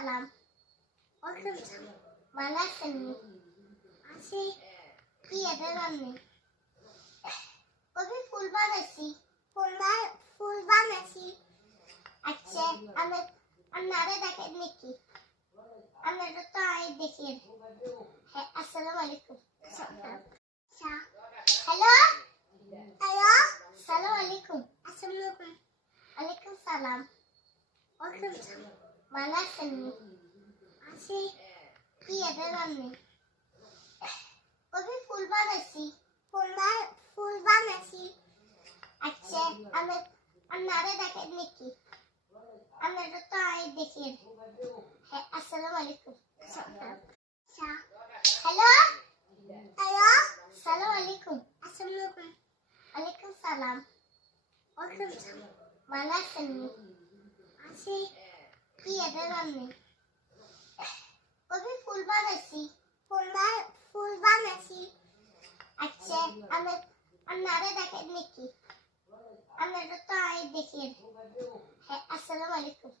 সালাম। ওয়ালাইকুম সালাম। ভালো আছেন? আছি। কি এদের রান্নি? কবি ফুল বানাইছি। ফুল বানাইছি। আচ্ছা, আপনারা দেখেন নাকি? আপনারা তো আই দেখেন। হ্যাঁ, আসসালামু আলাইকুম। হ্যালো হ্যালো সালাম আলাইকুম। আসসালামু আলাইকুম। ওয়ালাইকুম সালাম। ওয়ালাইকুম সালাম। ভালো আছেন? আছি। কি এদের রান্নি? কবি ফুল বানাইছি। ফুল বানাইছি। আচ্ছা, আপনারা দেখেন নাকি? আপনারা তো আই দেখেন। হ্যাঁ, আসসালামু আলাইকুম। হ্যালো হ্যালো সালাম আলাইকুম। আসসালামু আলাইকুম। ওয়ালাইকুম সালাম। ওয়ালাইকুম সালাম। ভালো আছেন? আছি। কি এদের রান্নি? কবি ফুল বানাইছি। ফুল বানাইছি। আচ্ছা, আপনারা দেখেন নাকি? আপনারা তো আই দেখেন। হ্যাঁ, আসসালামু আলাইকুম।